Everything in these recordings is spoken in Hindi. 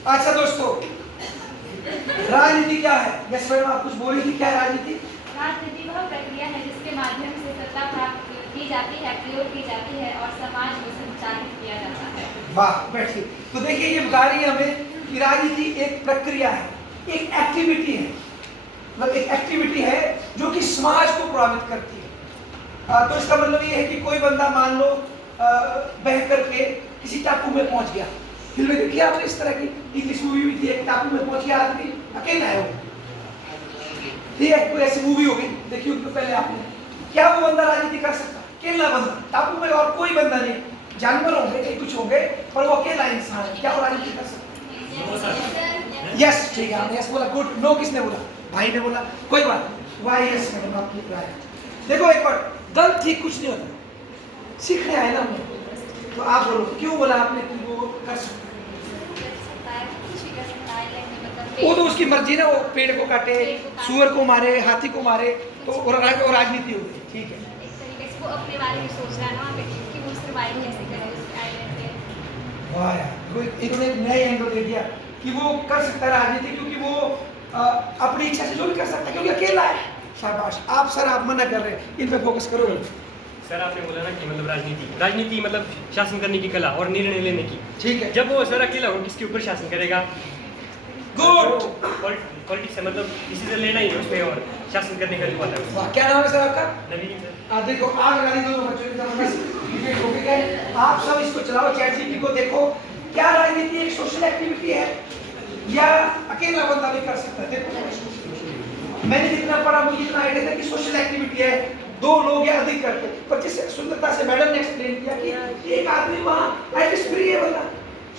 अच्छा दोस्तों, राजनीति क्या है? यस मैडम, आप कुछ बोल रही थी, क्या है राजनीति? राजनीति वह प्रक्रिया है जिसके माध्यम से सत्ता प्राप्त की जाती है, प्रयोग की जाती है और समाज को संचालित किया जाता है। वाह, बैठिए। तो देखिए, ये बता रही है हमें कि राजनीति एक प्रक्रिया है, एक एक्टिविटी है, मतलब एक एक्टिविटी है जो कि समाज को प्रभावित करती है। तो इसका मतलब ये है कि कोई बंदा मान लो बह करके किसी टापू में पहुंच गया। फिल्में देखी आपने इस तरह की? इंग्लिश मूवी भी थी, एक टापू में पहुंच गया आदमी, अकेला है वो, ठीक है, कोई ऐसी मूवी होगी देखिए उसको पहले आपने। क्या वो बंदा राजनीति कर सकता? अकेला बंदा टापू में, और कोई बंदा नहीं, जानवर होंगे कहीं कुछ होंगे, पर वो अकेला इंसान है, क्या वो राजनीति कर सकता? यस, ठीक है, आपने यस बोला, गुड। नो किसने बोला? भाई ने बोला, कोई बात नहीं। वाई यस मैडम, आपकी राय। देखो एक बार, गलत ठीक कुछ नहीं होता, सीखने आए ना हमने, तो आप बोलो क्यों बोला आपने कि वो कर सकता? वो तो उसकी मर्जी ना, वो पेड़ को काटे, सुअर को मारे, हाथी को मारे, तो और राजनीति होगी, ठीक है। एक तरीके से वो अपने बारे में सोच रहा है ना वहाँ पे कि वो सर्वाइव कैसे करे उस आइलैंड पे। वाह यार, इन्होंने एक नया एंगल दे दिया कि वो कर सकता है राजनीति, क्योंकि वो अपनी इच्छा से जो भी कर सकता है, क्योंकि अकेला है। शाबाश। आप सर, आप मना कर रहे हैं, इन पे फोकस करो। सर आपने बोला ना कि मतलब राजनीति मतलब शासन करने की कला और निर्णय लेने की। ठीक है। जब वो सर अकेला हो, किसके ऊपर शासन करेगा? गुड। पॉलिटिक्स है, मतलब डिसीजन लेना ही है उसमें और शासन करने का रिकॉर्ड है। वाह, क्या नाम है सर आपका? नवीन सर। देखो, आग लगा दी दोनों बच्चों की तरफ, बस डिबेट हो गया है। आप सब इसको चलाओ, चैट जीपीटी को देखो, क्या राजनीति एक सोशल एक्टिविटी है या अकेला बंदा भी कर सकता है? देखो, मैंने जितना पढ़ा मुझे इतना आइडिया था कि सोशल एक्टिविटी है, दो लोग या अधिक करते, पर जिस सुंदरता से मैडम ने एक्सप्लेन किया कि एक आदमी वहाँ एटलीस्ट फ्री है, बंदा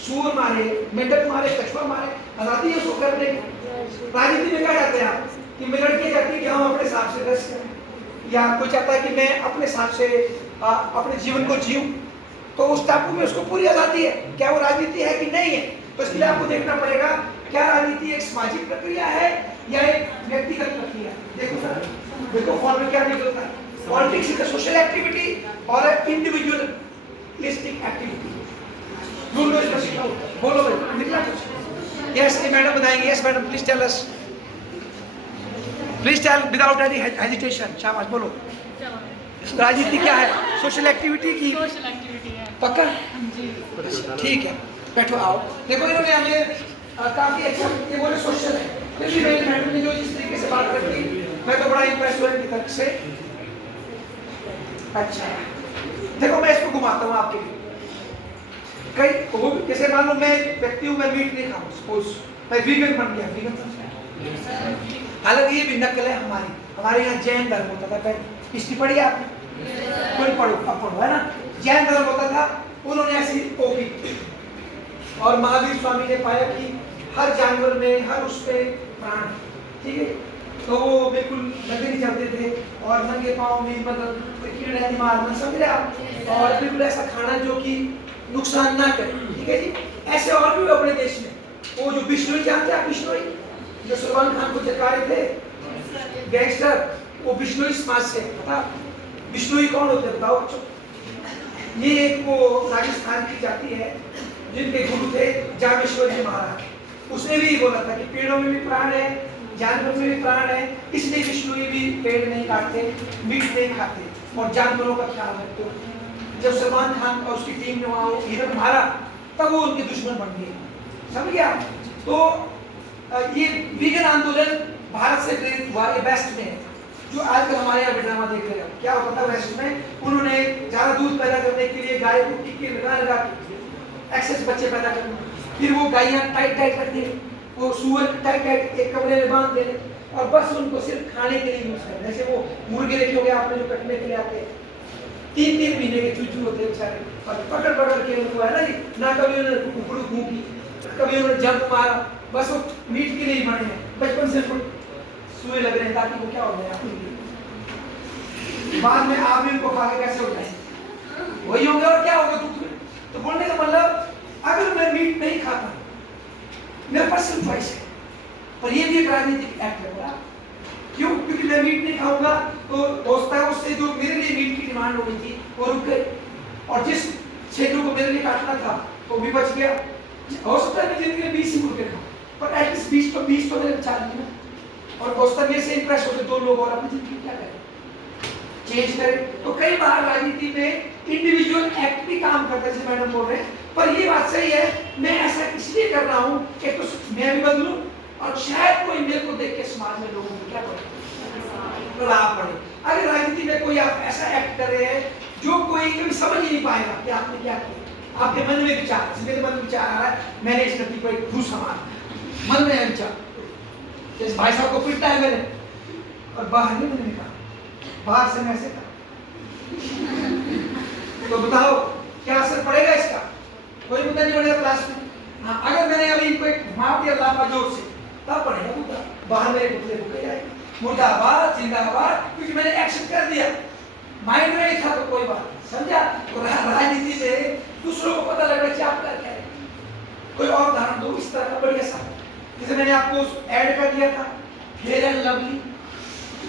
सूअर मारे, मेंढक मारे, कछुआ मारे, आजादी है उसको करने की। राजनीति में क्या जाते हैं आप कि मैं लड़की चाहती है कि हम अपने हिसाब से रस करें, या कोई चाहता है कि मैं अपने हिसाब से अपने जीवन को जीऊं, तो उस टापू में उसको पूरी आजादी है। क्या वो राजनीति है कि नहीं है? तो इसके लिए आपको देखना पड़ेगा क्या राजनीति एक सामाजिक प्रक्रिया है या एक व्यक्तिगत प्रक्रिया। देखो सर, देखो फॉर्म में क्या निकलता है, politics is a social activity और इंडिविजुअलिस्टिक एक्टिविटी। बोलो भाई, निकला कुछ? यस मैडम बताएंगे। Yes madam, please tell us, please tell without any hesitation. शाबाश, बोलो। राजनीति क्या है? सोशल एक्टिविटी की? सोशल एक्टिविटी है। पक्का? जी। ठीक है, बैठो, आओ। देखो इन्होंने हमें काफी अच्छा, ये बोले सोशल है, फिर भी मेरी मैडम ने जो जिस तरीके से बात रखी, मैं तो बड़ा इंप्रेस हुआ इनकी तरफ से। अच्छा, देखो मैं इसको घुमाता हूँ आपके लिए। कई जैसे मान लो मैं व्यक्ति हूँ, मैं मीट नहीं खाऊँ, सपोज मैं वीगन बन गया। वीगन, हालांकि ये भी नकल है हमारे यहाँ जैन धर्म होता था पहले, हिस्ट्री पढ़ी आपने? कोई पढ़ो, अब पढ़ो, है ना? जैन धर्म होता था, उन्होंने ऐसी ओकी, और महावीर स्वामी ने पाया कि हर जानवर में, हर उसमें प्राण, ठीक है, तो वो बिल्कुल नंगे नहीं चलते थे और नंगे पाँव में मतलब कीड़े नहीं मारना, समझ रहे आप? और बिल्कुल ऐसा खाना जो कि नुकसान ना करे, ठीक है जी। ऐसे और भी अपने देश में, वो जो बिश्नोई, जानते हैं आप बिश्नोई, जो सलमान खान को चटका रहे थे गैंगस्टर, वो बिश्नोई समाज से था। बिश्नोई कौन होते हैं बताओ? ये एक वो राजस्थान की जाति है जिनके गुरु थे जामेश्वर जी महाराज। उसने भी बोला था कि पेड़ों में भी प्राण है, जानवरों में भी प्राण है, इसलिए बिश्नोई भी पेड़ नहीं काटते, मीट नहीं खाते और जानवरों का ख्याल रखते। जब सलमान खान और उसकी टीम ने वहाँ हिरन मारा, तब वो उनके दुश्मन बन गए, समझ गया? तो ये वीगन आंदोलन भारत से प्रेरित हुआ, ये वेस्ट में है, जो आजकल हमारे यहाँ ड्रामा देख रहे हैं। क्या होता था वेस्ट में? उन्होंने ज्यादा दूध पैदा करने के लिए गाय को टीके लगा एक्सेस बच्चे पैदा करने, फिर वो गायें टाइट कर दी, वो सुअर टाइट एक कमरे में बांध देने और बस उनको सिर्फ खाने के लिए यूज करते। जैसे वो मुर्गे देखे होंगे आपने जो कटने के लिए आते हैं, 3-3 महीने के चूचू होते हैं बेचारे, और पकड़ के उनको, है ना जी, ना कभी उन्होंने कुकड़ू फूंकी, कभी उन्होंने जंप मारा, बस वो मीट के लिए ही बने हैं। बचपन से सुए लग रहे हैं ताकि वो क्या हो जाए, बाद में आप भी उनको खा के कैसे हो जाए, वही होंगे। और क्या होगा तो बोलने का मतलब, अगर मैं मीट नहीं खाता, मेरे पर्सनल चॉइस है, पर ये भी एक राजनीतिक एक्ट है। बड़ा क्यों? क्योंकि मैं मीट नहीं खाऊंगा तो हो सकता है उससे जो मेरे लिए मीट की डिमांड हो गई थी वो रुक गई, और जिस क्षेत्र को मेरे लिए काटना था वो भी बच गया। हो सकता है मैं जिंदगी में 20 ही मुर्गे और दोस्तों मेरे से इंप्रेस होते 2 लोग और अपनी जिंदगी क्या करें, चेंज करें। तो कई बार राजनीति में इंडिविजुअल एक्ट भी काम करता है, जैसे मैडम बोल रहे हैं, पर ये बात सही है, मैं ऐसा इसलिए कर रहा हूँ कि तो मैं भी बदलूं और शायद कोई मेरे को देख के समाज में लोगों को क्या पड़े, प्रभाव पड़े। अगर राजनीति में कोई आप ऐसा एक्ट कर रहे हैं जो कोई कभी समझ ही नहीं पाएगा कि आपने क्या किया, आपके मन में विचार, मेरे मन में विचार आ रहा है मैंने इस लड़की को एक घूसा मारा, मन में विचार, इस भाई साहब को पीटना है मैंने, और बाहर नहीं मैंने कहा, बाहर से मैं ऐसे कहा, तो बताओ क्या असर पड़ेगा इसका, कोई मुद्दा नहीं पड़ेगा क्लास में। हाँ, अगर मैंने अभी इनको एक मार दिया लापा जोर से, तब पड़ेगा मुद्दा, बाहर मेरे पुतले फूके जाएंगे, मुर्दाबाद जिंदाबाद, क्योंकि मैंने एक्शन कर दिया, माइंड में नहीं था तो कोई बात, समझा। तो राजनीति से दूसरों को पता लग रहा है आप क्या कह रहे हैं। कोई और उदाहरण दो इस तरह का बढ़िया सा, जैसे मैंने आपको ऐड कर दिया था फेयर एंड लवली,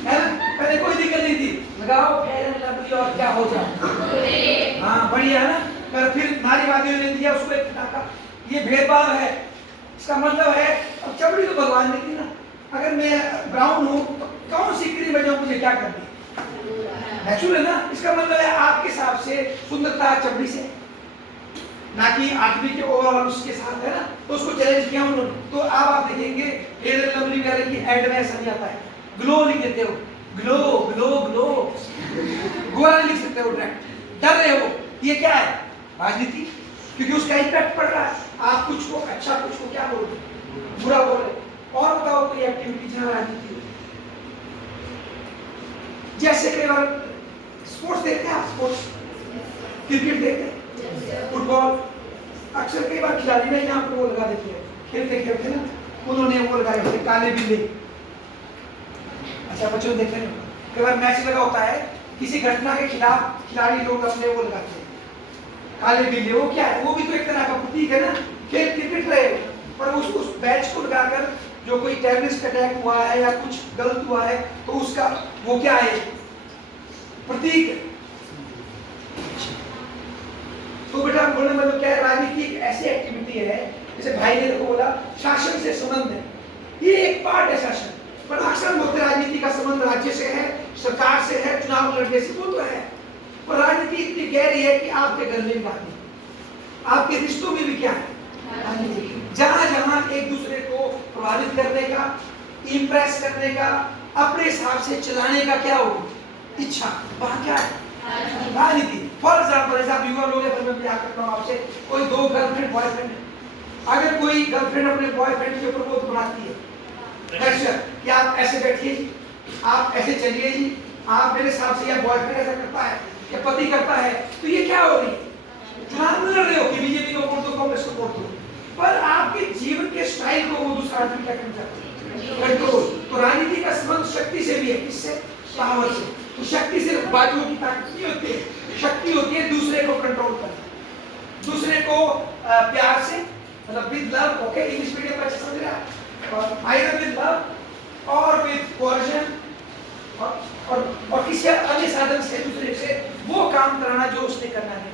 है ना, पहले कोई दिक्कत नहीं थी, लगाओ फेयर एंड लवली और क्या हो जाए, हाँ बढ़िया है ना, पर फिर नारीवादियों ने दिया उसको एक टाका, ये भेदभाव है, इसका मतलब है अब चमड़ी तो भगवान ने दी ना, अगर मैं ब्राउन हूँ तो कौन सी क्रीम है जो मुझे क्या करती, नेचुरल है ना, इसका मतलब है आपके हिसाब से सुंदरता चमड़ी से, ना कि आदमी के ओवरऑल उसके साथ है ना, तो उसको चैलेंज किया उन्होंने। तो अब आप देखेंगे फेयर एंड लवली वगैरह की ऐड में ऐसा नहीं आता है, ग्लो लिख देते हो, ग्लो ग्लो ग्लो, गोरा लिख सकते हो, डायरेक्ट डर रहे हो, ये क्या है राजनीति, क्योंकि उसका इम्पैक्ट पड़ रहा है, आप कुछ को अच्छा कुछ को क्या बोल रहे, बुरा बोल रहे। और बताओ कोई एक्टिविटी जहाँ राजनीति, जैसे कई बार स्पोर्ट्स देखते हैं आप, स्पोर्ट्स क्रिकेट देखते हैं, फुटबॉल, अक्सर कई बार खिलाड़ी ने यहाँ पर वो लगा देते हैं, खेलते खेलते ना उन्होंने वो लगाए थे काले बिल्ले, अच्छा बच्चों देखे ना, कई बार मैच लगा होता है किसी घटना के खिलाफ खिलाड़ी लोग अपने वो लगाते हैं काले बिल्ले, वो क्या है, वो भी तो एक तरह का प्रतीक है ना, खेल क्रिकेट रहे पर उस बैच को लगाकर जो कोई टेररिस्ट अटैक हुआ है या कुछ गलत हुआ है तो उसका वो क्या है, प्रतीक है। तो बेटा बोलने मतलब क्या है, राजनीति एक ऐसी एक्टिविटी है, जैसे भाई ने देखो बोला शासन से संबंध है, ये एक पार्ट है शासन, पर अक्सर बोलते राजनीति का संबंध राज्य से है, सरकार से है, चुनाव लड़ने से, वो तो है, पर राजनीति इतनी गहरी है कि आपके घर में भी राजनीति, आपके रिश्तों में भी क्या है राजनीति, जहां जहां एक दूसरे को प्रभावित करने का, इंप्रेस करने का, अपने हिसाब से चलाने का क्या हो इच्छा, वहां क्या है राजनीति। फॉर एग्जाम्पल ऐसा युवा लोग हैं, मैं क्या करता हूँ आपसे, कोई 2 गर्लफ्रेंड बॉयफ्रेंड है, अगर कोई गर्लफ्रेंड अपने बॉयफ्रेंड के ऊपर बहुत बनाती है प्रेशर कि आप ऐसे बैठिए जी, आप ऐसे चलिए जी, आप मेरे हिसाब से, या बॉयफ्रेंड ऐसा करता है या पति करता है, तो ये क्या हो रही है, चुनाव लड़ रहे हो कि बीजेपी को वोट दो, कांग्रेस को वोट दो, पर आपके जीवन के स्टाइल को वो दूसरा आदमी क्या करना चाहता है, कंट्रोल। तो राजनीति का संबंध शक्ति से भी है, किससे, पावर से। तो शक्ति सिर्फ बाजुओं की ताकत नहीं होती है, शक्ति होती है दूसरे को कंट्रोल करना, दूसरे को प्यार से, मतलब with love, okay English medium में अच्छा समझ रहा है, आइदर विद लव और विद कोऑर्डिनेशन, और किसी अन्य साधन से दूसरे से वो काम कराना जो उसने करना है,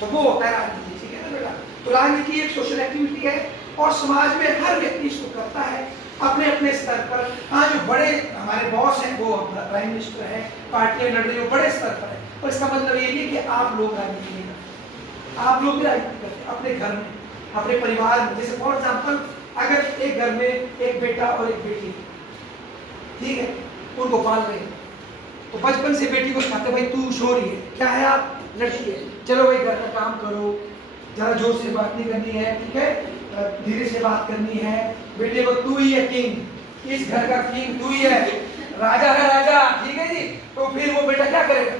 तो वो होता है राजनीति, ठीक है ना बेटा। तो राजनीति एक सोशल एक्टिविटी है और समाज में हर व्यक्ति इसको करता है अपने अपने स्तर पर। हाँ, जो बड़े हमारे बॉस हैं वो प्राइम मिनिस्टर है, पार्टियां लड़ रही हो बड़े स्तर पर है, पर इसका मतलब ये नहीं कि आप लोग राजनीति नहीं करते, आप लोग भी राजनीति करते हैं अपने घर में, अपने परिवार में। जैसे फॉर एग्जाम्पल अगर एक घर में एक बेटा और एक बेटी, ठीक है, उनको पाल रहे हैं, तो बचपन से बेटी को सिखाते भाई तू शोरी है, क्या है आप लड़की है, चलो भाई घर का काम करो, जरा जोर से बात नहीं करनी है, ठीक है, धीरे से बात करनी है, बेटे को तू ही है किंग, इस घर का किंग तू ही है, राजा है राजा, ठीक है जी। तो फिर वो बेटा क्या करेगा,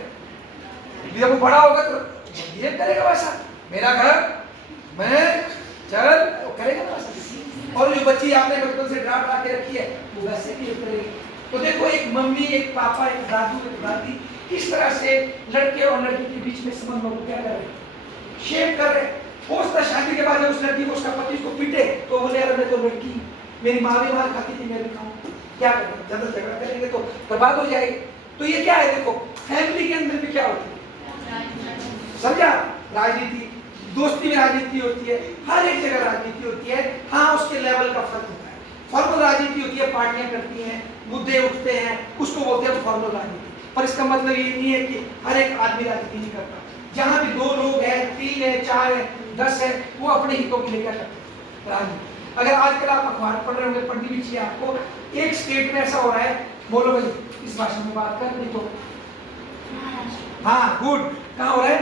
जब वो बड़ा होगा तो बिहेव करेगा वैसा, मेरा घर मैं चल करेगा ना वैसा। और जो बच्ची आपने बचपन से डरा के रखी है वो वैसे बिहेव करेगी। तो देखो एक मम्मी, एक पापा, एक दादू, एक दादी किस तरह से लड़के और लड़की के बीच में संबंधों को क्या कर रहे हैं, शेप कर रहे हैं। हो सकता शादी के बाद जब उस लड़की को उसका पति उसको पीटे तो बोले यार मैं तो लड़की, मेरी माँ भी मार खाती थी, मैं भी खाऊं, क्या करें, ज्यादा झगड़ा करेंगे तो बर्बाद हो जाएगी। तो ये क्या है, देखो फैमिली के अंदर भी क्या होती है, समझा, राजनीति, दोस्ती में राजनीति होती है, हर एक जगह राजनीति होती है। हाँ, उसके लेवल का फर्क होता है। फॉर्मल राजनीति होती है, पार्टियां करती हैं, मुद्दे उठते हैं, उसको बोलते हैं फॉर्मल राजनीति। पर इसका मतलब ये नहीं है कि हर एक आदमी राजनीति नहीं करता। जहां भी 2 लोग हैं, 3 है, 4 है, 10 है, वो अपने हितों के लिए क्या करते हैं, राजनीति। अगर आजकल आप अखबार पढ़ रहे होंगे, पढ़नी भी चाहिए आपको, एक स्टेट में ऐसा हो रहा है, बोलो भाई इस भाषा में बात कर, नहीं तो हाँ गुड, कहाँ हो रहा है?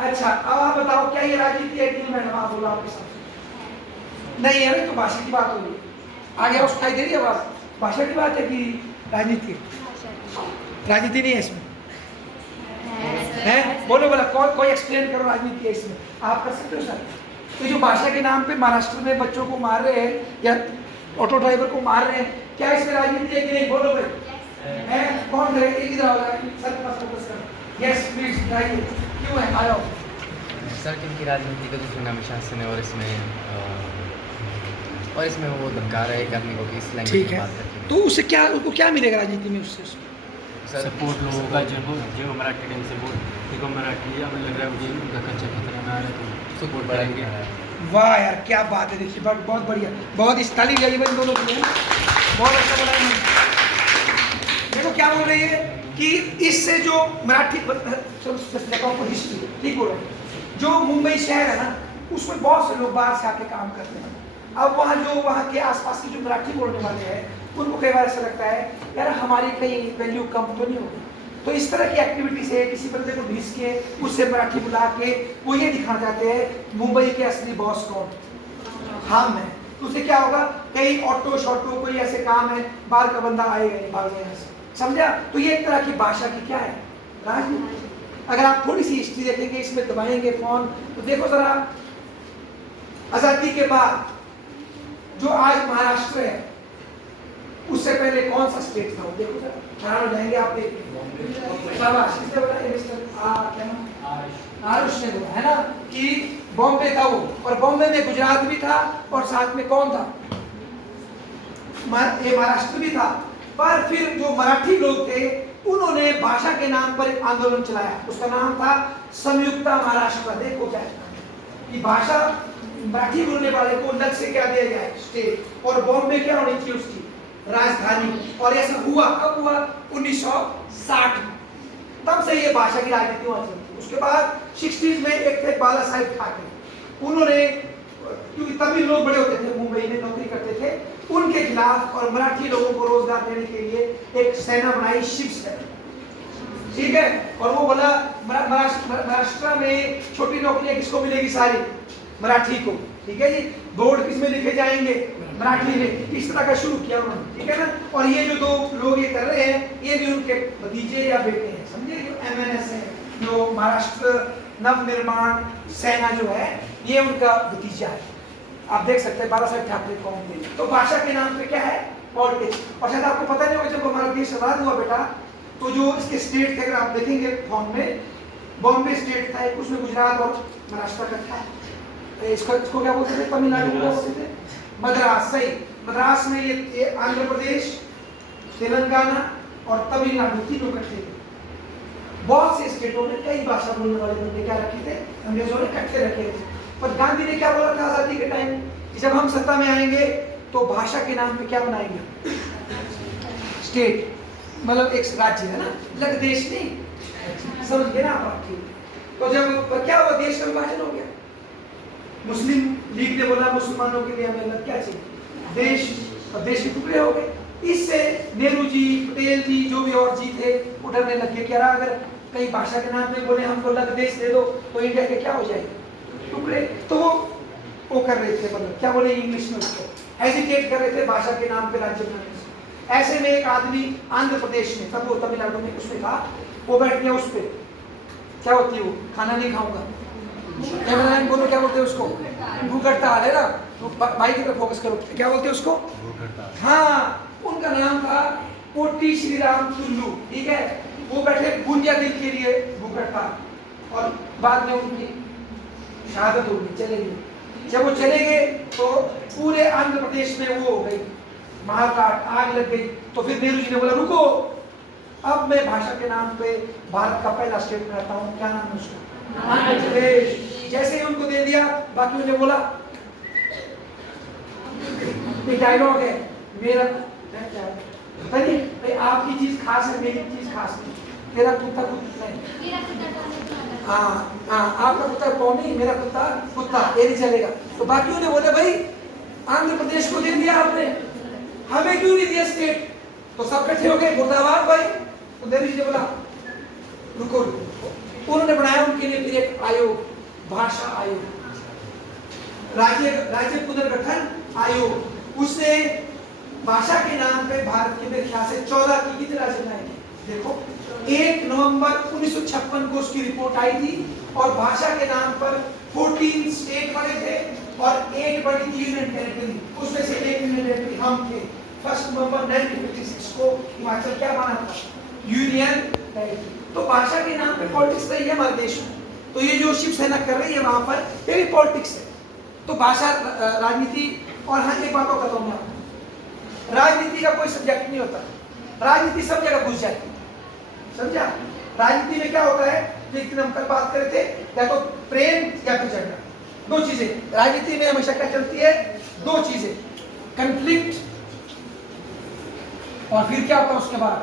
अच्छा, अब आप बताओ क्या ये राजनीति है कि नहीं? मैडम आप बोलो आपके साथ नहीं है ना, तो भाषा की बात हो रही है। आगे उसका दे रही है बात, भाषा की बात है कि राजनीति है? राजनीति नहीं है इसमें, है? बोलो बोला, कोई एक्सप्लेन करो राजनीति है इसमें, आप कर सकते हो सर? तो जो भाषा के नाम पे महाराष्ट्र में बच्चों को मार रहे हैं या ऑटो ड्राइवर को मार रहे हैं, क्या इसमें राजनीति है कि नहीं? बोलो भाई, है? कौन है? एक इधर आओ सर, पास फोकस करो। यस प्लीज बताइए, क्यों है? आओ सर, क्योंकि राजनीति का दूसरा नाम शासन है, और इसमें वो धमका रहा है एक आदमी को कि इस लैंग्वेज में बात करके। तो उससे क्या, उनको क्या मिलेगा राजनीति में उससे? सपोर्ट लोगों का जो मराठी टेन से बोल, देखो मराठी अब लग रहा है मुझे उनका कच्चा खतरा में आ रहा है, तो सपोर्ट बढ़ाएंगे। वाह यार क्या बात है, देखिए बहुत बढ़िया, बहुत इस ताली बजाइए बन दोनों की, बहुत अच्छा बनाया। देखो क्या बोल रही है कि इससे जो मराठी को हिस्ट्री ठीक बोल रहे हैं, जो मुंबई शहर है ना, उसमें बहुत से लोग बाहर से आके काम करते हैं। अब वहाँ के आसपास की जो मराठी बोलने वाले हैं, उनको कई बार ऐसा लगता है यार हमारी कहीं वैल्यू कम तो नहीं होगी। तो इस तरह की एक्टिविटी से किसी बंदे को घिस के उससे मराठी बुला के वो ये दिखाना चाहते हैं मुंबई के असली बॉस कौन, हम हैं। तो उससे क्या होगा, कहीं ऑटो शॉटो कोई ऐसे काम है, बाहर का बंदा आएगा नहीं, भाग जाएगा से, समझा? तो ये एक तरह की भाषा की क्या है, राजनीति। अगर आप थोड़ी सी हिस्ट्री देखेंगे, इसमें दबाएंगे फोन, तो देखो जरा आजादी के बाद जो आज महाराष्ट्र है, उससे पहले कौन सा स्टेट था वो देखो जरा, हैरान हो जाएंगे आप देख के। शाबाश, किसने बताया? मिस्टर आरुष ने बोला है ना कि बॉम्बे था वो, और बॉम्बे में गुजरात भी था और साथ में कौन था, ये महाराष्ट्र भी था। पर फिर जो मराठी लोग थे उन्होंने भाषा के नाम पर एक आंदोलन चलाया, उसका नाम था संयुक्त महाराष्ट्र। देखो क्या कि भाषा मराठी बोलने वाले को अलग से क्या दिया जाए, स्टेट, और बॉम्बे क्या होनी चाहिए उसकी राजधानी। और ऐसा हुआ, कब हुआ? 1960 में, तब से ये भाषा की राजनीति वहां चलती। उसके बाद 60s में एक थे बाला साहेब ठाकरे, उन्होंने, क्योंकि तमिल लोग बड़े होते थे, मुंबई में नौकरी करते थे, उनके खिलाफ और मराठी लोगों को रोजगार देने के लिए एक सेना बनाई, शिवसेना, ठीक है। और वो बोला महाराष्ट्र में छोटी नौकरियां किसको मिलेगी? सारी मराठी को, ठीक है जी। बोर्ड किस में लिखे जाएंगे? मराठी में। इस तरह का शुरू किया उन्होंने, ठीक है ना। और ये जो 2 लोग ये कर रहे हैं, ये भी उनके भतीजे या बेटे हैं, समझे? जो MNS है, जो महाराष्ट्र नवनिर्माण सेना जो है, ये उनका भतीजा है। आप देख सकते हैं बाला साहेब ठाकरे कौन थे। तो भाषा के नाम पे क्या है? पॉलिटिक्स। और शायद आपको पता नहीं होगा, जब हमारा देश आजाद हुआ बेटा, तो जो इसके स्टेट थे, अगर आप देखेंगे फॉर्म में, बॉम्बे स्टेट था, उसमें गुजरात और महाराष्ट्र का था। इसको क्या बोलते थे? तमिलनाडु को बोलते थे मद्रास। सही, मद्रास में ये आंध्र प्रदेश, तेलंगाना और तमिलनाडु तीनों इकट्ठे थे। बहुत से स्टेटों में कई भाषा बोलने वाले बंदे क्या रखे थे? अंग्रेजों ने इकट्ठे रखे थे। पर गांधी ने क्या बोला था आजादी के टाइम, जब हम सत्ता में आएंगे तो भाषा के नाम पे क्या बनाएंगे? स्टेट, मतलब एक राज्य है ना, अलग देश नहीं, समझ गए ना आप? तो जब क्या हुआ, देश का विभाजन हो गया। मुस्लिम लीग ने बोला मुसलमानों के लिए हमें अलग क्या चाहिए, देश, और देश के टुकड़े हो गए। इससे नेहरू जी, पटेल जी, जो भी और जी थे, उठने लगे कि अगर कहीं भाषा के नाम में बोले हमको अलग देश दे दो, तो इंडिया के क्या हो जाएगा? टुकड़े। तो वो कर रहे थे, मतलब क्या बोले इंग्लिश में, उसको हेजिटेट कर रहे थे भाषा के नाम पे राज्य बनाने से। ऐसे में एक आदमी आंध्र प्रदेश में, तब वो तमिलनाडु में उसमें था, वो बैठ गया उस पर, क्या होती है वो, खाना नहीं खाऊंगा, बोलो क्या बोलते हैं उसको? भूख हड़ताल है ना। तो भाई की तरफ फोकस करो, क्या बोलते हैं उसको? हाँ, उनका नाम था पोटी श्रीराम टुल्लू, ठीक है। वो बैठे गुंजा दिन के लिए भूख हड़ताल, और बाद में उनकी शहादत हो गई, चले गए। जब वो चले गए तो पूरे आंध्र प्रदेश में वो हो गई महाकाट, आग लग गई। तो फिर नेहरू जी ने बोला रुको, अब मैं भाषा के नाम पे भारत का पहला स्टेट बनाता हूँ, क्या नाम है उसका? आंध्र प्रदेश। जैसे ही उनको दे दिया, बाकी उन्होंने बोला ये डायलॉग है मेरा, पता नहीं भाई आपकी चीज खास है, मेरी चीज खास है, तेरा कुत्ता कुत्ता नहीं, हाँ आपका कुत्ता कौन नहीं, मेरा कुत्ता कुत्ता, ये नहीं चलेगा। तो बाकियों ने बोले भाई आंध्र प्रदेश को दे दिया आपने, हमें क्यों नहीं दिया स्टेट? तो सब इकट्ठे हो गए मुर्दाबाद भाई। तो देवी जी ने बोला रुको रुको, उन्होंने बनाया उनके लिए फिर एक आयोग, भाषा आयोग, राज्य पुनर्गठन आयोग। उसने भाषा के नाम पे भारत के मेरे ख्याल से 14 की कितने राज्य बनाए? देखो 1 नवंबर 1956 को उसकी रिपोर्ट आई थी और भाषा के नाम पर 14 स्टेट बने थे और 8 बनी थी यूनियन टेरिटरी। उसमें से एक यूनियन टेरिटरी हम थे। 1 नवंबर 1956 को हिमाचल क्या बना था? Union territory. तो भाषा के नाम पे पॉलिटिक्स रही है हमारे देश में। तो ये जो शिवसेना कर रही है वहां पर, ये भी पॉलिटिक्स है। तो भाषा राजनीति, और हाँ एक बात और बताऊं मैं, राजनीति का कोई सब्जेक्ट नहीं होता, राजनीति सब जगह घुस जाती है, समझा? राजनीति में क्या होता है, लेकिन हम कल बात कर रहे थे, या तो प्रेम या फिर झगड़ा, दो चीजें राजनीति में हमेशा क्या चलती है, दो चीजें, कंफ्लिक्ट और फिर क्या होता है उसके बाद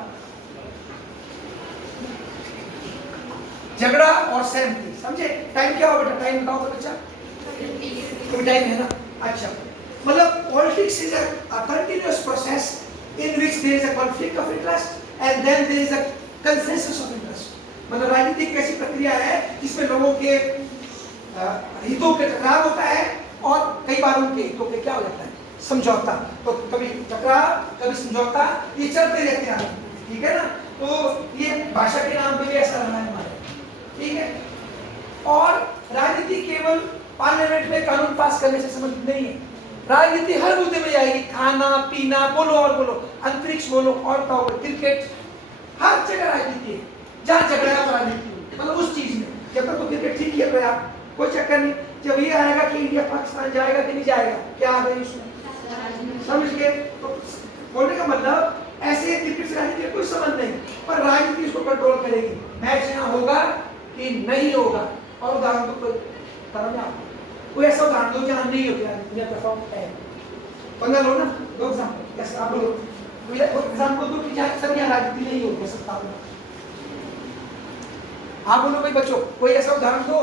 झगड़ा और सहमति। समझे? टाइम क्या होगा बेटा, टाइम बताओ बच्चा, कोई टाइम है ना? अच्छा, मतलब politics is a continuous process in which there is a conflict of interest and then there is a consensus of interest। मतलब राजनीति एक ऐसी प्रक्रिया है जिसमें लोगों के हितों के टकराव होता है और कई बार उनके हितों के क्या हो जाता है, समझौता। तो कभी टकराव कभी समझौता, ये चलते रहते हैं, ठीक है ना? तो ये भाषा के नाम पे भी ऐसा रहा है हमारे, ठीक है? और राजनीति केवल पार्लियामेंट में कानून पास करने से संबंधित नहीं है, राजनीति हर मुद्दे में जाएगी, खाना पीना बोलो और बोलो, अंतरिक्ष बोलो और क्रिकेट, हर जगह राजनीति है। जहाँ झगड़ा है राजनीति, मतलब उस चीज में। जब तक तो क्रिकेट ठीक किया तो आप कोई चक्कर नहीं, जब ये आएगा कि इंडिया पाकिस्तान जाएगा कि नहीं जाएगा, क्या आ गई उसमें, समझ गए? तो बोलने का मतलब ऐसे क्रिकेट से राजनीति का कोई संबंध नहीं, पर राजनीति इसको कंट्रोल करेगी, मैच यहाँ होगा कि नहीं होगा। और उदाहरण तो कोई कोई ऐसा उदाहरण दो जहाँ नहीं होती राजनीति है, पंद्रह लो ना, दो एग्जाम्पल, जैसे आप लोग एग्जाम्पल दो कि जहाँ सब यहाँ राजनीति नहीं होती सत्ता में, आप बोलो भाई बच्चों कोई ऐसा उदाहरण दो।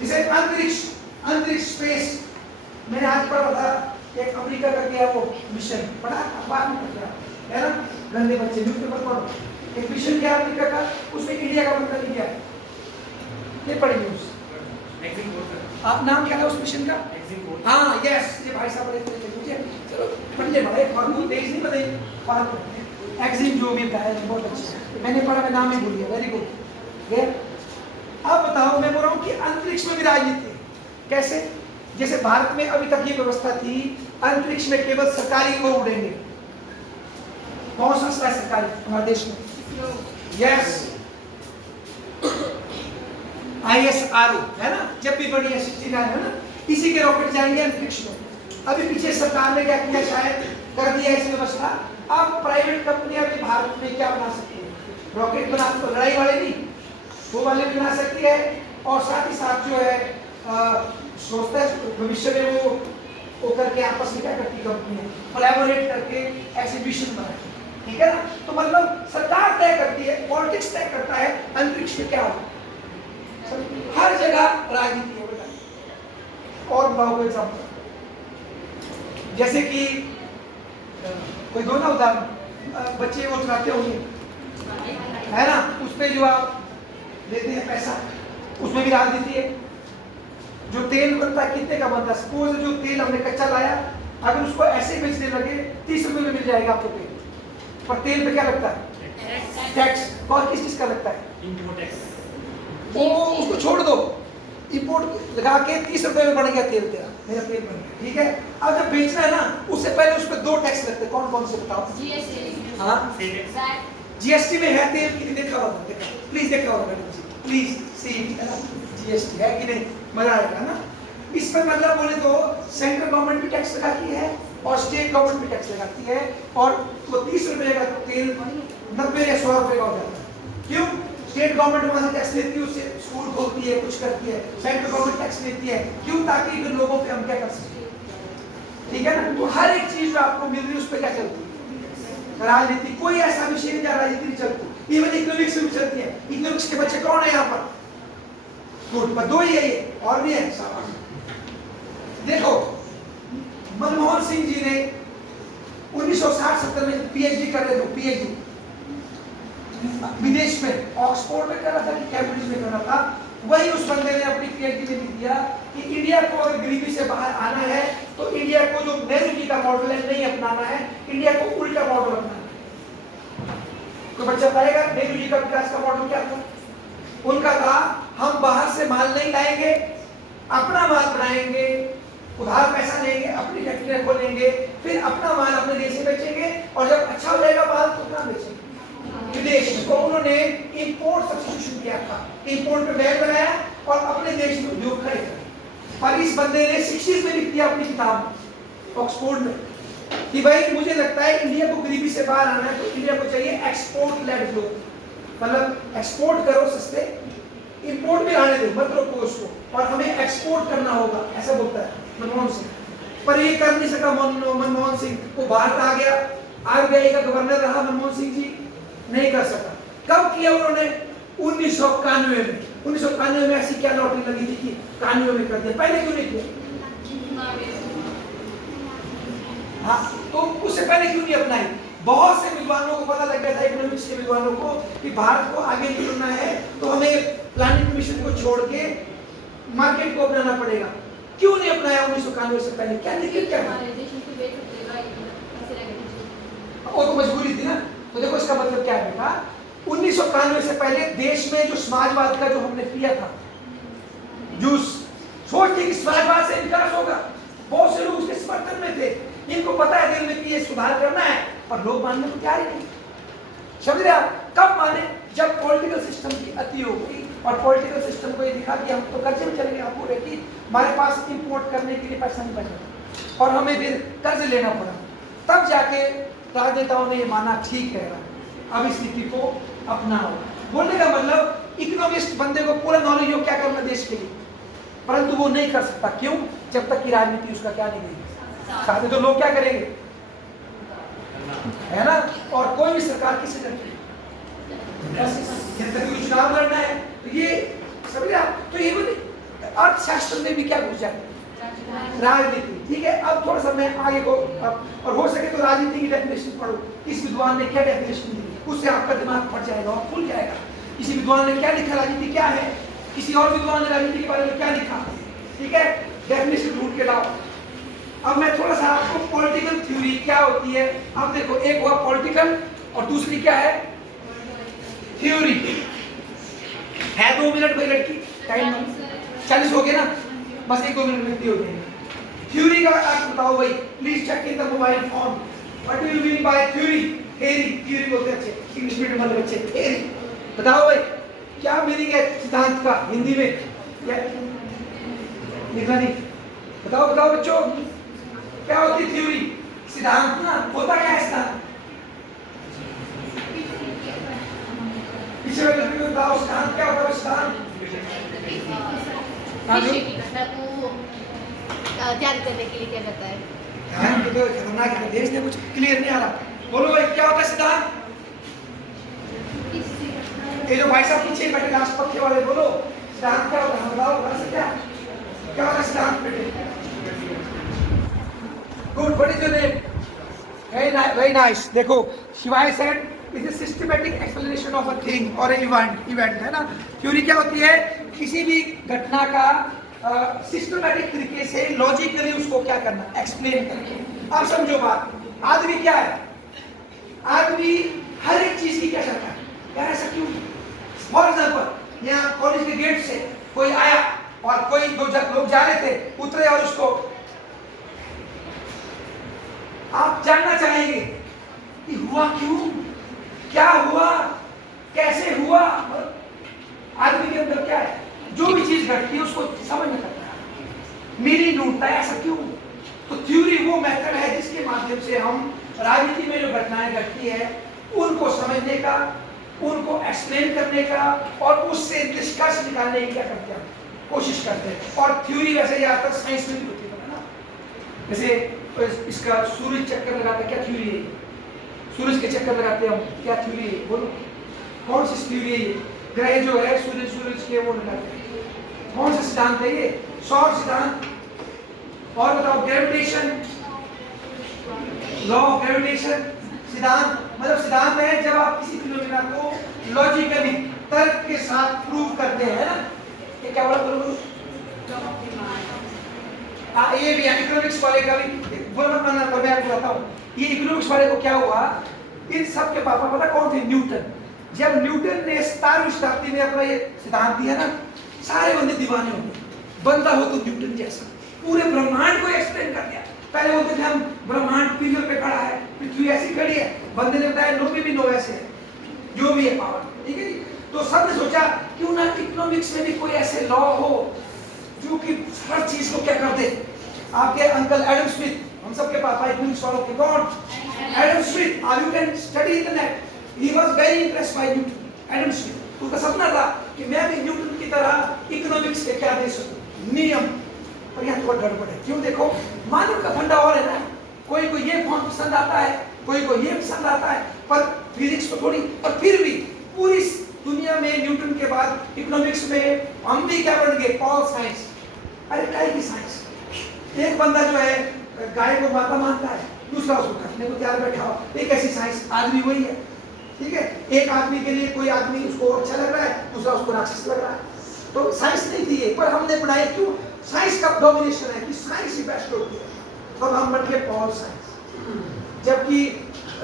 जैसे अंतरिक्ष स्पेस, मैंने आज पढ़ा था एक अमेरिका का क्या वो मिशन, पढ़ा अखबार में पढ़ा है ना, गंदे बच्चे न्यूज़पेपर पढ़ो, एक मिशन गया अमेरिका का, उसमें इंडिया का मतलब नहीं गया, ये पढ़ी न्यूज़। आप नाम क्या है उस मिशन का? हाँ यस, ये भाई साहब बड़े मुझे, चलो पढ़िए बड़े फॉर्मूल तेज नहीं बताइए, फॉर्मूल एक्सिम जो भी है बहुत अच्छे, मैंने पढ़ा, मैं नाम ही भूल गया, वेरी गुड। अब बताओ, मैं बोल रहा हूँ कि अंतरिक्ष में भी राजनीति है। कैसे? जैसे भारत में अभी तक ये व्यवस्था थी, अंतरिक्ष में केवल सरकारी लोग उड़ेंगे। कौन सा सरकारी हमारे देश में? यस, ISRO है ना, जब भी बड़ी SST है ना, इसी के रॉकेट जाएंगे अंतरिक्ष में। अभी पीछे सरकार ने क्या किया, शायद कर दिया इस व्यवस्था। अब प्राइवेट कंपनियां भी भारत में क्या बना सकती है, रॉकेट बना, तो लड़ाई वाले नहीं, वो वाले बना सकती है। और साथ ही साथ जो है सोचता है भविष्य में वो करके आपस में क्या करती कंपनियां, कोलैबोरेट करके एक्सिबिशन बनाती, ठीक है ना? तो मतलब सरकार तय करती है, पॉलिटिक्स तय करता है अंतरिक्ष में क्या होगा, हर जगह राजनीति है बेटा। और बताओ कोई एग्जाम्पल, जैसे कि कोई दो ना उदाहरण, बच्चे वो चलाते होंगे है ना, उस पे जो आप देते हैं पैसा, उसमें भी राजनीति है। जो तेल बनता है कितने का बनता है, सपोज जो तेल हमने कच्चा लाया, अगर उसको ऐसे बेचने लगे 30 रुपए में मिल जाएगा आपको तेल, पर तेल पे क्या लगता है, टैक्स। और किस चीज का लगता है, इम्पोर्ट टैक्स। वो उसको छोड़ दो, इंपोर्ट लगा के 30 रुपए में बन गया तेल, तेरा मेरा तेल बन गया, ठीक है? अब जब बेचना है ना, उससे पहले उस पर 2 टैक्स लगते हैं, कौन कौन से बताओ? जीएसटी में है तेल की, देखा होगा, प्लीज देखा होगा प्लीज, सी जीएसटी है कि नहीं, मजा आएगा ना। इस पर मतलब बोले तो सेंट्रल गवर्नमेंट भी टैक्स लगाती है और स्टेट गवर्नमेंट भी टैक्स लगाती है, और वो 30 रुपए का तेल 90 या 100 रुपए का हो जाता है। क्यों? स्टेट गवर्नमेंट वहां से टैक्स लेती है, उससे स्कूल खोलती है, कुछ करती है, सेंट्रल गवर्नमेंट टैक्स लेती है, क्यों? ताकि लोगों पे हम क्या कर सकें, ठीक ठीक है ना। तो हर एक चीज जो आपको मिल रही है उस पर क्या चलती है, राजनीति। कोई ऐसा विषय नहीं जहाँ राजनीति नहीं चलती, इवन इकोनॉमिक्स में भी चलती है। इकोनॉमिक्स के बच्चे कौन है यहाँ पर, गुड, पर 2 ही है ये, और भी है। देखो मनमोहन सिंह जी ने 1960-70 में पीएचडी कर रहे थे, पीएचडी विदेश में ऑक्सफोर्ड में कर रहा था कि कैम्ब्रिज में कर रहा था, वही उस बंदे ने अपनी पीएचडी में लिख दिया कि इंडिया को अगर गरीबी से बाहर आना है तो इंडिया को जो नेहरू जी का मॉडल है नहीं अपनाना है, इंडिया को उल्टा मॉडल अपनाना है। कोई बच्चा बताएगा नेहरू जी का विकास का मॉडल क्या था? उनका था हम बाहर से माल नहीं लाएंगे, अपना माल बनाएंगे, उधार पैसा लेंगे, अपनी फैक्ट्रियां खोलेंगे, फिर अपना माल अपने देश में बेचेंगे, और जब अच्छा हो जाएगा माल तो कहाँ बेचेंगे, विदेश में। तो उन्होंने इंपोर्ट सब्स्टिट्यूशन किया था, इंपोर्ट पे बैन लगाया और अपने देश में उद्योग खड़े करे। पर इस बंदे ने 60s में लिख दिया अपनी किताब ऑक्सफोर्ड में कि भाई मुझे लगता है इंडिया को गरीबी से बाहर आना है तो इंडिया को चाहिए एक्सपोर्ट लेड ग्रोथ, मतलब एक्सपोर्ट करो सस्ते, इंपोर्ट भी आने दो, मत रोको उसको, और हमें एक्सपोर्ट करना होगा, ऐसा बोलता है मनमोहन सिंह। पर ये कर नहीं सका मनमोहन सिंह, वो भारत आ गया, आरबीआई का गवर्नर रहा मनमोहन सिंह जी, नहीं कर सका। कब किया उन्होंने? 1991 में। 1991 में ऐसी क्या लॉटरी लगी थी कि 91 में कर दिया, पहले क्यों नहीं किया? हाँ, तो उससे पहले क्यों नहीं अपनाई? बहुत से विद्वानों को पता लग गया था, इकोनॉमिक्स के विद्वानों को, कि भारत को आगे निकलना है तो हमें प्लानिंग मिशन को छोड़ के मार्केट को अपनाना पड़ेगा। क्यों नहीं अपनाया 1991 से पहले? क्या निकल क्या था? वो तो मजबूरी थी ना। तो देखो इसका मतलब क्या है बेटा, 1991 से पहले देश में जो समाजवाद का जो हमने पिया था जूस, सोचते कि समाजवाद से विकास होगा, बहुत से लोग उसके समर्थन में थे, इनको पता है दिल में कि ये सुधार करना है, पर लोग मानने को तैयार ही नहीं। समझ रहे आप? कब माने? जब पॉलिटिकल सिस्टम की अति हो गई और पॉलिटिकल सिस्टम को ये दिखा कि हम तो कर्जे में चले गए, आपको कि हमारे पास इंपोर्ट करने के लिए पैसा नहीं बचा और हमें फिर कर्ज लेना पड़ा, तब जाके राजनेताओं ने ये माना ठीक है अब इस नीति को अपनाओ। बोलने का मतलब इकोनॉमिस्ट बंदे को पूरा नॉलेज हो क्या करना देश के लिए, परंतु वो नहीं कर सकता। क्यों? जब तक कि राजनीति उसका क्या नहीं करेगी, साथ में तो लोग क्या करेंगे, है ना। और कोई भी सरकार किसे करती है, चुनाव लड़ना है तो ये समझ आप। तो ये अर्थशास्त्र में भी क्या घुस जाते हैं, राजनीति। ठीक है, अब थोड़ा सा मैं आगे को और हो सके तो राजनीति की डेफिनेशन पढ़ो, इस विद्वान ने क्या डेफिनेशन दी, उससे आपका दिमाग फट जाएगा और खुल जाएगा। किसी विद्वान ने क्या लिखा, राजनीति क्या है, किसी और विद्वान ने राजनीति के बारे में क्या लिखा, ठीक है, डेफिनेशन ढूंढ के लाओ। अब मैं थोड़ा सा आपको पॉलिटिकल थ्योरी क्या होती है, अब देखो, एक हुआ पॉलिटिकल और दूसरी क्या है, थ्योरी है। 2 मिनट भाई लड़की, टाइम 40 हो गए ना, बस 1-2 मिनट में हो जाएंगे। थ्योरी का अर्थ बताओ भाई, please check in the mobile phone, what do you mean by theory? Theory बोलते हैं अच्छे इंग्लिश मीडियम वाले बच्चे, थ्योरी बताओ भाई क्या मीनिंग है सिद्धांत का हिंदी में, क्या लिखा नहीं, बताओ बताओ बच्चों, क्या होती है थ्योरी? सिद्धांत ना, होता क्या है सिद्धांत? पीछे वाले बताओ सिद्धांत क्या होता है? सिद्धांत ध्यान करने के लिए क्या करता है? ध्यान तो खतरनाक है, देश ने कुछ क्लियर नहीं आ रहा। बोलो भाई क्या होता है सिद्धांत? ये जो भाई साहब पीछे बैठे राष्ट्रपति वाले, बोलो सिद्धांत क्या होता है, बताओ बता सकते हैं क्या होता है सिद्धांत? बेटे good, what is your name? Very nice. देखो शिवाय said it is systematic explanation of a thing और इवेंट, है ना। थ्योरी क्या होती है? किसी भी घटना का सिस्टमैटिक तरीके से लॉजिकली उसको क्या करना, एक्सप्लेन करके। अब समझो बात, आदमी क्या है, आदमी हर एक चीज की क्या करता है, यार ऐसा क्यों? फॉर एग्जाम्पल यहाँ कॉलेज के गेट से कोई आया और कोई 2 लोग जा रहे थे, उतरे और उसको आप जानना चाहेंगे कि हुआ क्यों, क्या हुआ, कैसे हुआ। आदमी के अंदर क्या है, जो भी चीज घटती है उसको समझना करता है, मीनिंग ढूंढता है, ऐसा क्यों। तो थ्योरी वो मेथड है जिसके माध्यम से हम राजनीति में जो घटनाएं घटती है उनको समझने का, उनको एक्सप्लेन करने का और उससे निष्कर्ष निकालने की क्या करते हैं, कोशिश करते हैं। और थ्योरी वैसे ज्यादातर साइंस में भी होती है ना, जैसे और इसका सूरज चक्कर लगाता क्या थ्योरी है? सूरज के चक्कर लगाते हम, क्या थ्योरी है? बोलो कौन सी थ्योरी है ये? ग्रह जो है सूरज के वो लगाते हैं, कौन सा सिद्धांत है ये? सौर सिद्धांत। और बताओ ग्रेविटेशन, लॉ ऑफ ग्रेविटेशन सिद्धांत। मतलब सिद्धांत है जब आप किसी फिनोमेना को लॉजिकली तर्क के साथ प्रूव करते हैं ना। ये क्या बोला? बोलो ये भी इकोनॉमिक्स वाले का भी बोल मत मानना, पर मैं आपको बताऊं ये इकोनॉमिक्स वाले को क्या हुआ, इन सब के पापा पता कौन थे? न्यूटन। जब न्यूटन ने 17वीं शताब्दी में अपना ये सिद्धांत दिया ना, सारे बंदे दीवाने हो गए। बंदा हो तो न्यूटन जैसा पूरे ब्रह्मांड को एक्सप्लेन कर दिया। पहले बोलते थे हम ब्रह्मांड पिलर पे खड़ा है, पृथ्वी ऐसी खड़ी है। बंदे ने बताया नो में भी नो ऐसे है, जो भी है पावर, ठीक है जी। तो सबने सोचा क्यों ना इकोनॉमिक्स में भी कोई ऐसे लॉ हो जो कि हर चीज को क्या कर दे। आपके अंकल एडम स्मिथ, हम सबके पापा इकोनॉमिक्स वालों के कौन? Adam Smith. You can study in the net, he was very impressed by Newton. Adam Smith, उसका सपना था कि मैं भी न्यूटन की तरह इकोनॉमिक्स के क्या दे सकूं, नियम। और यहाँ थोड़ा गड़बड़ है, क्यों? देखो मानव का फंडा और है ना, कोई को ये फॉर्म पसंद आता है, कोई को ये पसंद आता है, पर फिजिक्स तो थोड़ी। और फिर भी पूरी दुनिया में न्यूटन के बाद इकोनॉमिक्स में हम भी क्या बन गए? Pol science. अरे काय की साइंस? एक बंदा जो है गाय को माता मानता है, दूसरा उसको काटने को तैयार बैठा हो, एक ऐसी साइंस। आदमी वही है, ठीक है। एक आदमी के लिए कोई आदमी उसको अच्छा लग रहा है, दूसरा उसको राक्षस लग रहा है। तो साइंस नहीं थी ये, पर हमने पढ़ाई क्यों? साइंस का डोमिनेशन है कि साइंस ही बेस्ट होती है, तो हम बन गए पॉल साइंस। जबकि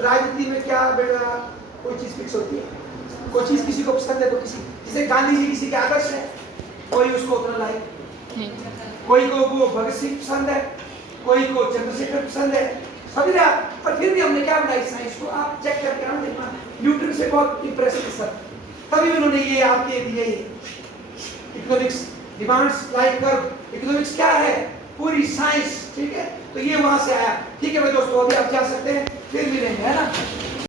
राजनीति में क्या बेटा कोई चीज फिक्स होती है? कोई चीज किसी को पसंद है तो किसी, जैसे गांधी जी किसी के आदर्श है, कोई उसको उतना लाइक, कोई को वो भगत सिंह पसंद है, कोई को चंद्रशेखर पसंद है, समझ रहे आप? पर फिर भी हमने क्या बनाई साइंस को, आप चेक करके हम देखना। न्यूटन से बहुत इंप्रेस थे सर, तभी उन्होंने ये आपके दिए economics demands like curve. Economics क्या है? पूरी साइंस, ठीक है। तो ये वहां से आया, ठीक है भाई दोस्तों, अभी आप जा सकते हैं, फिर मिलेंगे, है ना।